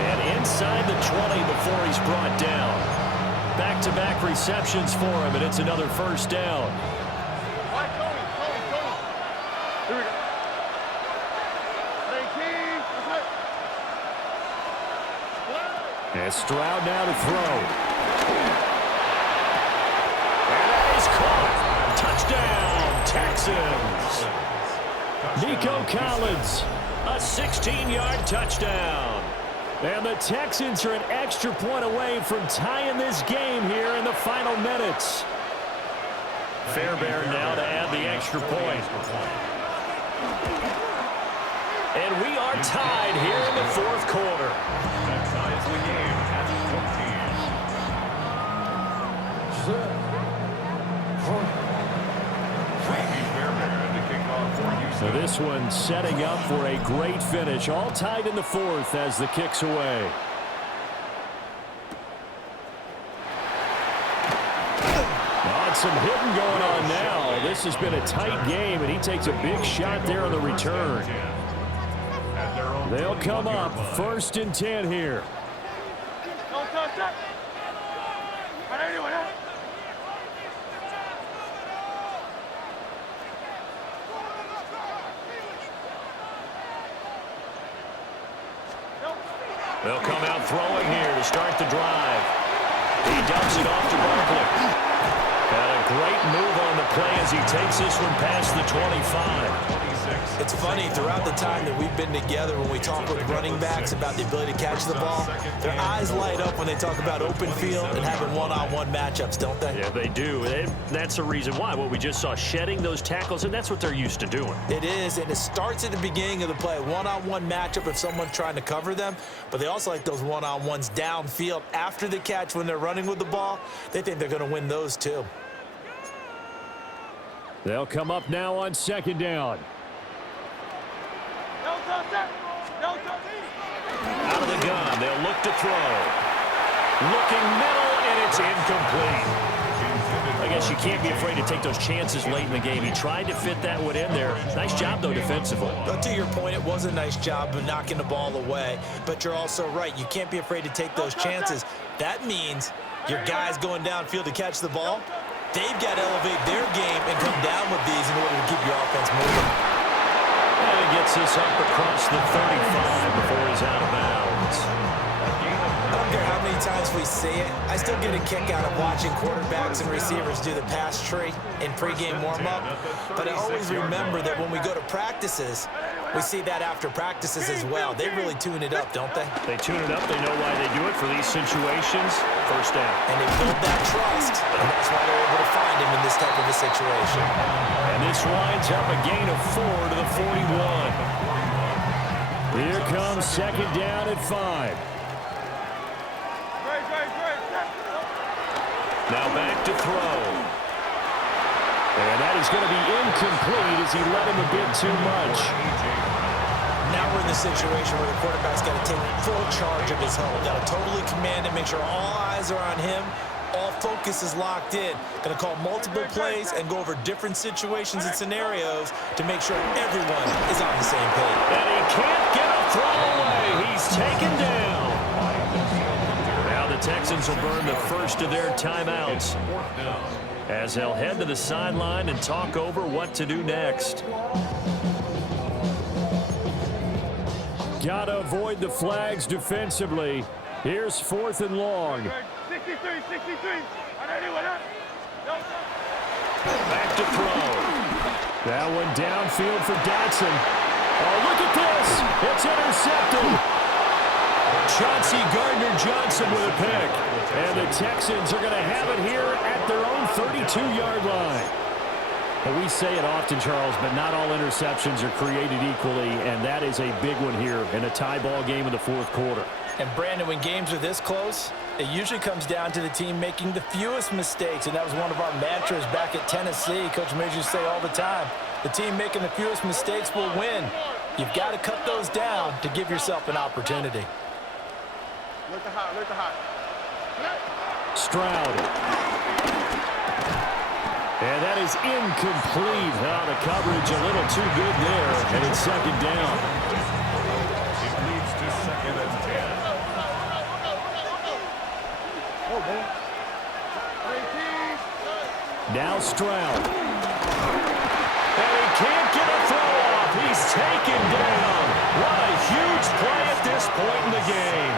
And inside the 20 before he's brought down. Back-to-back receptions for him, and it's another 1st down. Here we go. And Stroud now to throw. And that is caught. Touchdown, Texans. Nico Collins, a 16-yard touchdown. And the Texans are an extra point away from tying this game here in the final minutes. Fairbairn now to add the extra point. And we are tied here in the fourth quarter. That ties the game at 14. So this one setting up for a great finish. All tied in the fourth as the kick's away. Some hitting going on now. This has been a tight game, and he takes a big shot there on the return. They'll come up 1st and 10 here. Don't touch that. They'll come out throwing here to start the drive. He dumps it off to Barkley. And a great move on the play as he takes this one past the 25. It's funny, throughout the time that we've been together, when we talk with running backs about the ability to catch the ball, their eyes light up when they talk about open field and having one-on-one matchups, don't they? Yeah, they do. That's the reason why. What we just saw, shedding those tackles, and that's what they're used to doing. It is, and it starts at the beginning of the play. One-on-one matchup if someone's trying to cover them, but they also like those one-on-ones downfield after the catch when they're running with the ball. They think they're going to win those too. They'll come up now on 2nd down. Out of the gun, they'll look to throw. Looking middle, and it's incomplete. I guess you can't be afraid to take those chances late in the game. He tried to fit that one in there. Nice job, though, defensively. But to your point, it was a nice job of knocking the ball away. But you're also right. You can't be afraid to take those chances. That means your guys going downfield to catch the ball, they've got to elevate their game and come down with these in order to keep your offense moving. And he gets this up across the 35 before he's out of bounds. I don't care how many times we see it. I still get a kick out of watching quarterbacks and receivers do the pass tree in pregame warm-up. But I always remember that when we go to practices, we see that after practices as well. They really tune it up, don't they? They tune it up. They know why they do it for these situations. 1st down. And they build that trust. And that's why they're situation. And this winds up a gain of 4 to the 41. Here comes second down at 5. Now back to throw. And that is going to be incomplete as he led him a bit too much. Now we're in the situation where the quarterback's got to take full charge of his home. Got to totally command it, make sure all eyes are on him. All focus is locked in. Going to call multiple plays and go over different situations and scenarios to make sure everyone is on the same page. And he can't get a throw away. He's taken down. Now the Texans will burn the first of their timeouts as they'll head to the sideline and talk over what to do next. Got to avoid the flags defensively. Here's 4th and long. 63. Back to throw. That one downfield for Dotson. Oh, look at this. It's intercepted. Chauncey Gardner-Johnson with a pick. And the Texans are going to have it here at their own 32-yard line. Well, we say it often, Charles, but not all interceptions are created equally, and that is a big one here in a tie ball game in the 4th quarter. And, Brandon, when games are this close, it usually comes down to the team making the fewest mistakes, and that was one of our mantras back at Tennessee. Coach Major used to say all the time, the team making the fewest mistakes will win. You've got to cut those down to give yourself an opportunity. Stroud. And that is incomplete. The coverage a little too good there, and it's second down. It leads to second and 10. Now Stroud. And he can't get a throw off. He's taken down. What a huge play at this point in the game.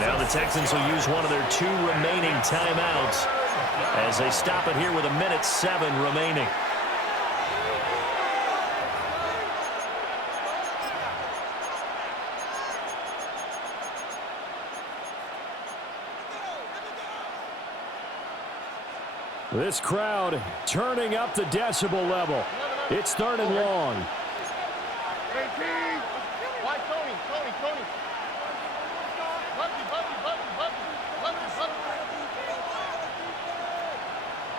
Now the Texans will use one of their 2 remaining timeouts as they stop it here with 1:07 remaining. This crowd turning up the decibel level. It's 3rd and long. Why Tony?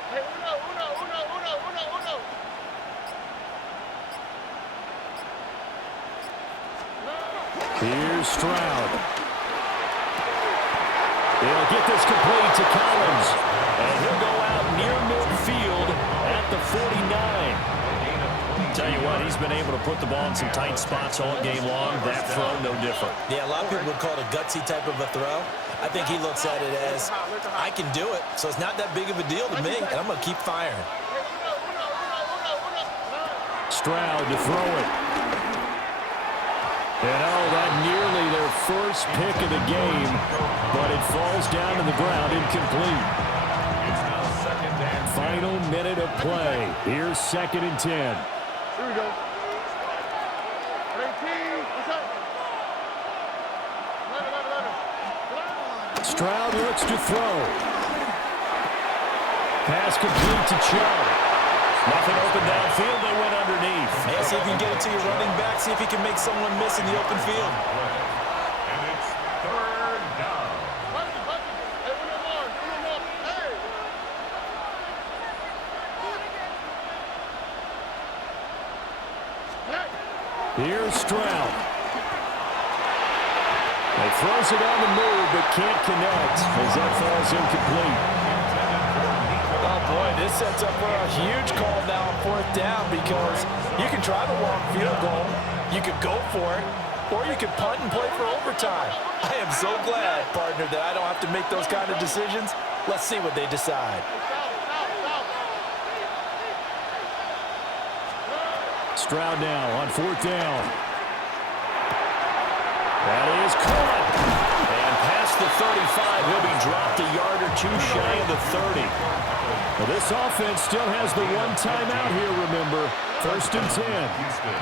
Hey, uno. Here's Stroud. He'll get this complete to Collins. And he'll go out near midfield at the 49. Tell you what, he's been able to put the ball in some tight spots all game long. That throw, no different. Yeah, a lot of people would call it a gutsy type of a throw. I think he looks at it as, I can do it, so it's not that big of a deal to me, and I'm going to keep firing. Stroud to throw it. And that nearly their first pick of the game, but it falls down to the ground incomplete. It's now second and 10. Final minute of play. Here's 2nd and 10. Here we go. 18. What's up? 11. Stroud looks to throw. Pass complete to Chubb. Nothing open downfield. They went underneath. Yeah, see if you can get it to your running back. See if you can make someone miss in the open field. And it's 3rd down. Hey, uno more. Hey. Here's Stroud. He throws it on the move, but can't connect as that falls incomplete. Oh, boy, this sets up for a huge call now on 4th down because you can try the long field goal, you could go for it, or you could punt and play for overtime. I am so glad, partner, that I don't have to make those kind of decisions. Let's see what they decide. Stroud now on 4th down. That is caught. And past the 35, he'll be dropped a yard or 2 shy of the 30. Well, this offense still has the 1 timeout here, remember. 1st and 10. Houston.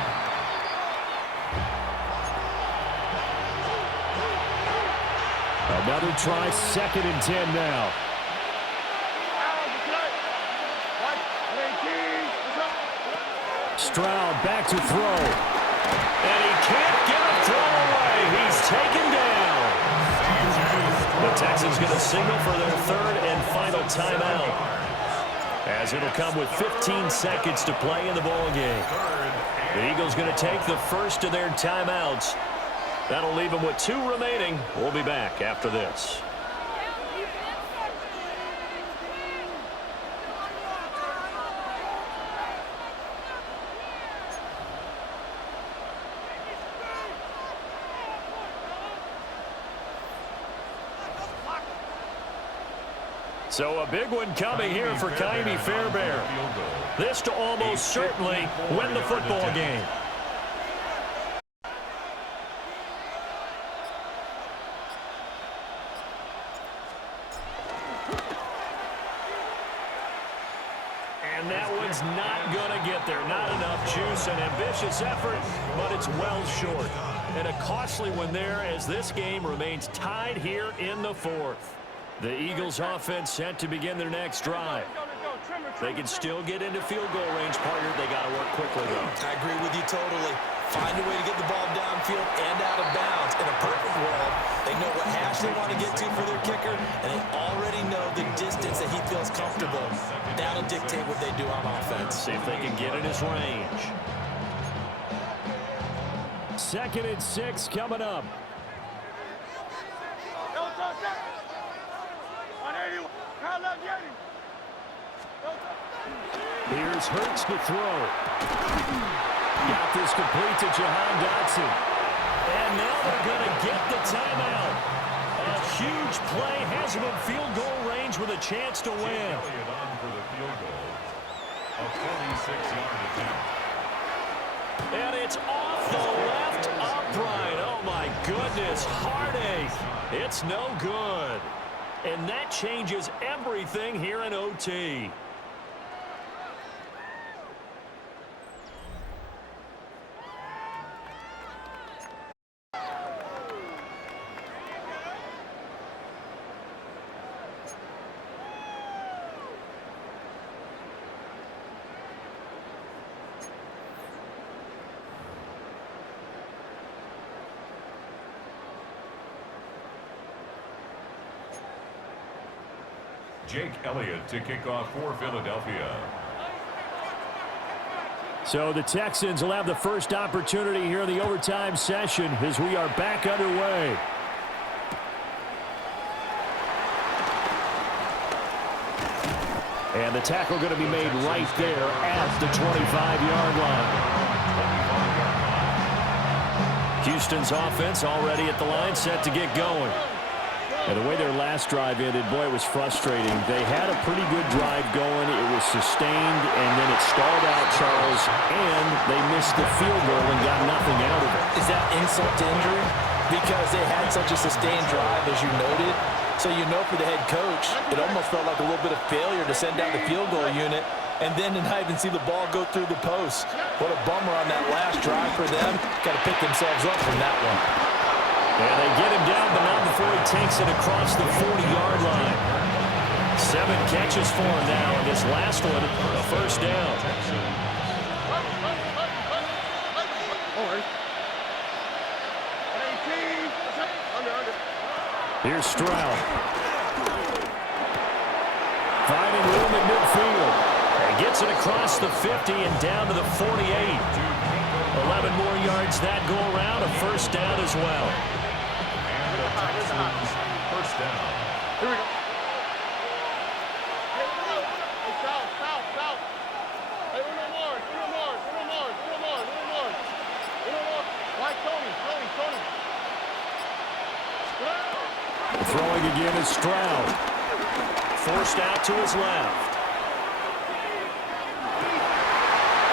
Another try, 2nd and 10 now. White Stroud back to throw. And he can't get a throw away. He's taken down. The Texans going to signal for their third and final timeout, as it'll come with 15 seconds to play in the ball game. The Eagles going to take the first of their timeouts. That'll leave them with 2 remaining. We'll be back after this. So a big one coming here for Ka'imi Fairbairn. This to almost certainly win the football game. And that one's not going to get there. Not enough juice. An ambitious effort, but it's well short. And a costly one there, as this game remains tied here in the 4th. The Eagles offense set to begin their next drive. They can still get into field goal range, partner. They got to work quickly, though. I agree with you totally. Find a way to get the ball downfield and out of bounds. In a perfect world, they know what hash they want to get to for their kicker, and they already know the distance that he feels comfortable. That'll dictate what they do on offense. See if they can get in his range. 2nd and 6 coming up. Here's Hurts to throw. Got this complete to Jahan Dotson. And now they're going to get the timeout. A huge play has him in field goal range with a chance to win. Elliott on for the field goal. A 46-yard attempt. And it's off the left upright. Oh, my goodness. Heartache. It's no good. And that changes everything here in OT. Jake Elliott to kick off for Philadelphia. So the Texans will have the first opportunity here in the overtime session as we are back underway. And the tackle going to be made right there at the 25-yard line. Houston's offense already at the line, set to get going. And the way their last drive ended, boy, it was frustrating. They had a pretty good drive going. It was sustained, and then it stalled out, Charles, and they missed the field goal and got nothing out of it. Is that insult to injury? Because they had such a sustained drive, as you noted. So you know for the head coach, it almost felt like a little bit of failure to send out the field goal unit and then to not even see the ball go through the post. What a bummer on that last drive for them. Got to pick themselves up from that one. And they get him down, but not before he takes it across the 40-yard line. 7 catches for him now, and this last one, a first down. Here's Stroud. Finding room in midfield. And gets it across the 50 and down to the 48. 11 more yards that go around, a first down as well. First down. Here we go. Throwing again is Stroud. Forced out to his left.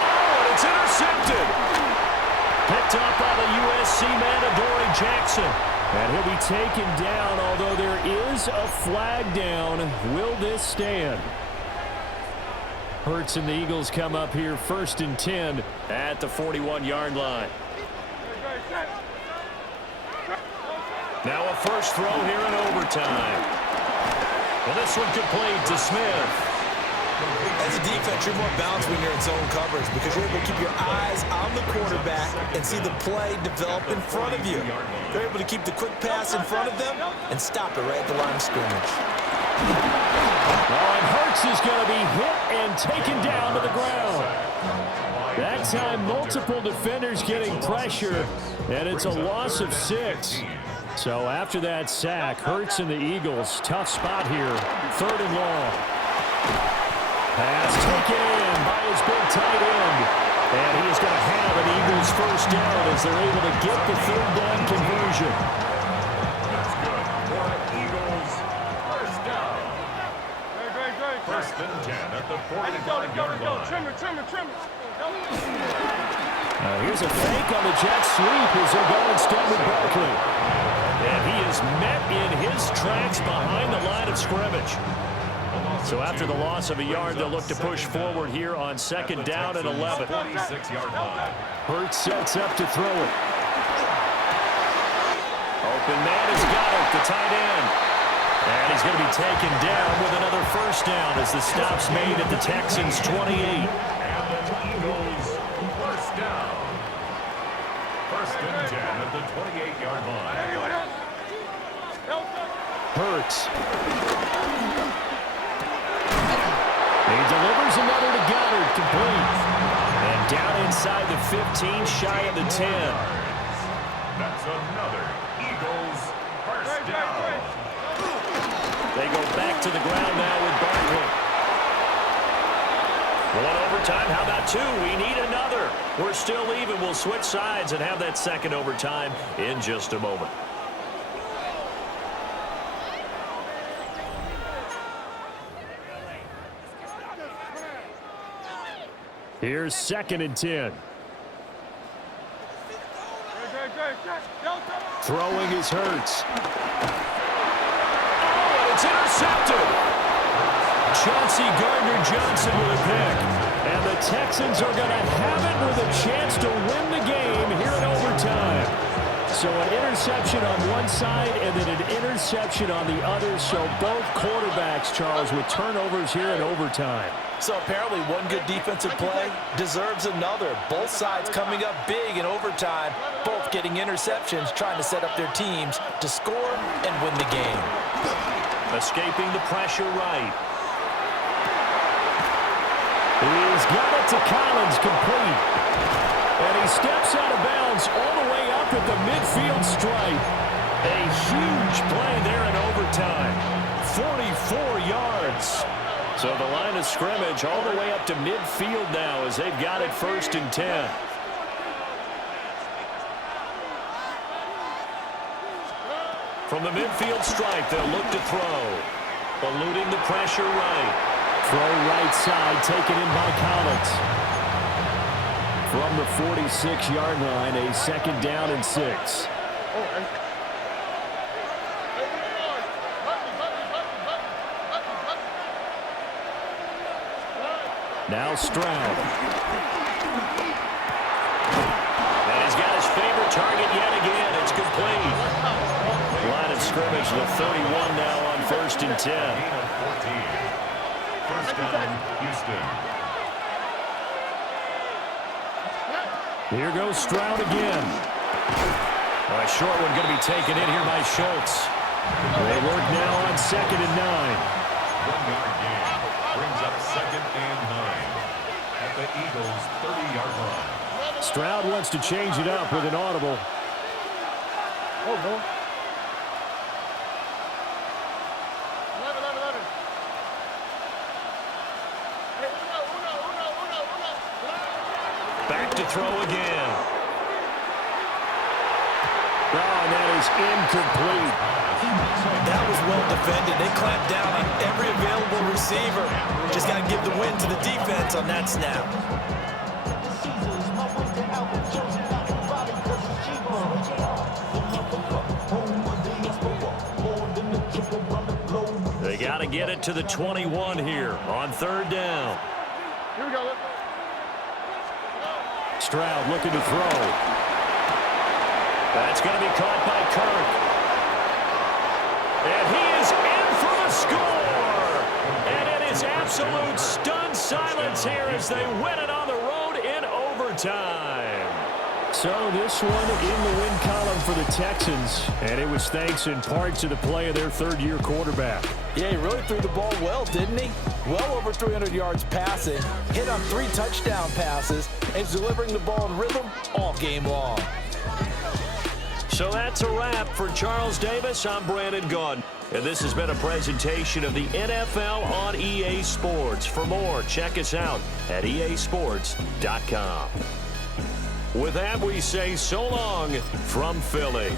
Oh, and it's intercepted. Picked up by the USC man, Adoree Jackson. And he'll be taken down, although there is a flag down. Will this stand? Hurts and the Eagles come up here 1st and 10 at the 41-yard line. Now a first throw here in overtime. Well, this one complete to Smith. That's a defense, you're more balanced when you're in zone coverage because you're able to keep your eyes on the quarterback and see the play develop in front of you. They're able to keep the quick pass in front of them and stop it right at the line of scrimmage. Oh, and Hurts is going to be hit and taken down to the ground. That time, multiple defenders getting pressure, and it's a loss of 6. So after that sack, Hurts and the Eagles, tough spot here, 3rd and long. Pass taken in by his big tight end. And he is going to have an Eagles first down as they're able to get the 3rd down conversion. That's good for an Eagles first down. First and 10 at the 45-yard line. Trim it. Here's a fake on the jet sweep as they're going instead with Barkley. And he is met in his tracks behind the line of scrimmage. So after the loss of a yard, they'll look to push forward here on 2nd down and 11. 46-yard line. Hurts sets up to throw it. Open man has got it, the tight end. And he's going to be taken down with another first down as the stop's made at the Texans' 28. And the Eagles first down. First and 10 at the 28-yard line. Hurts. He delivers another to Goddard, complete. And down inside the 15, shy of the 10. That's another Eagles first down. They go back to the ground now with Barkley. 1 overtime, how about 2? We need another. We're still even. We'll switch sides and have that 2nd overtime in just a moment. Here's 2nd and 10. Throwing is Hurts. Oh, it's intercepted. Chauncey Gardner-Johnson with a pick. And the Texans are going to have it with a chance to win the game here in overtime. So an interception on one side and then an interception on the other. So both quarterbacks, Charles, with turnovers here in overtime. So apparently one good defensive play deserves another. Both sides coming up big in overtime, both getting interceptions, trying to set up their teams to score and win the game. Escaping the pressure right. He's got it to Collins, complete. And he steps out of bounds all the way up at the midfield stripe. A huge play there in overtime. 44 yards. So the line of scrimmage all the way up to midfield now as they've got it 1st and 10. From the midfield stripe, they'll look to throw. Eluding the pressure right. Throw right side, taken in by Collins. From the 46-yard line, a 2nd down and 6. Now Stroud. And he's got his favorite target yet again. It's complete. Line of scrimmage, the 31 now on 1st and 10. First down, Houston. Here goes Stroud again. A short one going to be taken in here by Schultz. They work now on 2nd and 9. 1-yard gain brings up 2nd and 9 at the Eagles' 30-yard line. Stroud wants to change it up with an audible. Oh, no. Back to throw again. Oh, and that is incomplete. That was well defended. They clamped down on every available receiver. Just got to give the win to the defense on that snap. They got to get it to the 21 here on 3rd down. Here we go. Stroud looking to throw. That's going to be caught by Kirk. And he is in for the score. And it is absolute stunt silence here as they win it on the road in overtime. So this one in the win column for the Texans, and it was thanks in part to the play of their third-year quarterback. Yeah, he really threw the ball well, didn't he? Well over 300 yards passing, hit on 3 touchdown passes, and he's delivering the ball in rhythm all game long. So that's a wrap for Charles Davis. I'm Brandon Gaudin. And this has been a presentation of the NFL on EA Sports. For more, check us out at easports.com. With that, we say so long from Philly.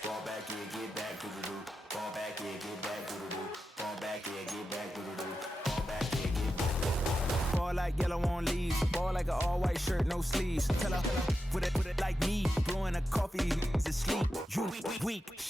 Fall back here, get back to the do. Fall back here, get back to the do. Fall back here, get back to the do. Fall back here, get back to the do. Fall like yellow on leaves. Ball like an all-white shirt, no sleeves. Tell her, put it like me. Blowing a coffee, he's asleep. You weak.